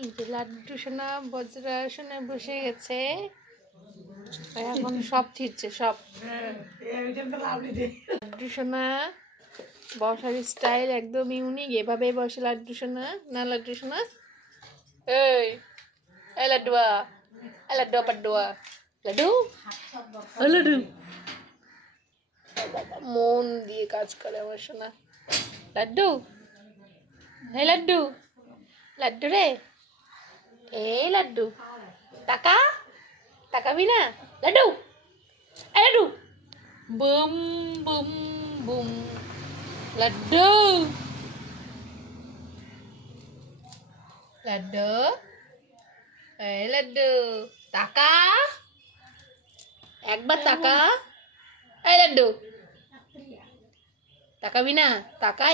এই যে লাড্ডু সোনা বজ্রাসনে বসে গেছে, এখন সব ছিটছে সব। লাড্ডু সোনা বসার স্টাইল একদম ইউনিক, এভাবে বসে লাড্ডু সোনা। না লাড্ডু সোনা, এই এই লাড্ডুয়া, এই লাড্ডুয়া পাড্ডুয়া, লাড্ডু ও লাড্ডু, মন দিয়ে কাজ করে আমার সোনা। লাড্ডু, এই লাড্ডু, লাড্ডু রে, এই লাড্ডু, টাকা তাকাবি না লাড্ডু, এই laddu, boom boom boom, laddu laddu, এই লাড্ডু, টাকা, একবার টাকা, এই লাড্ডু, তাকাবি না, টাকা।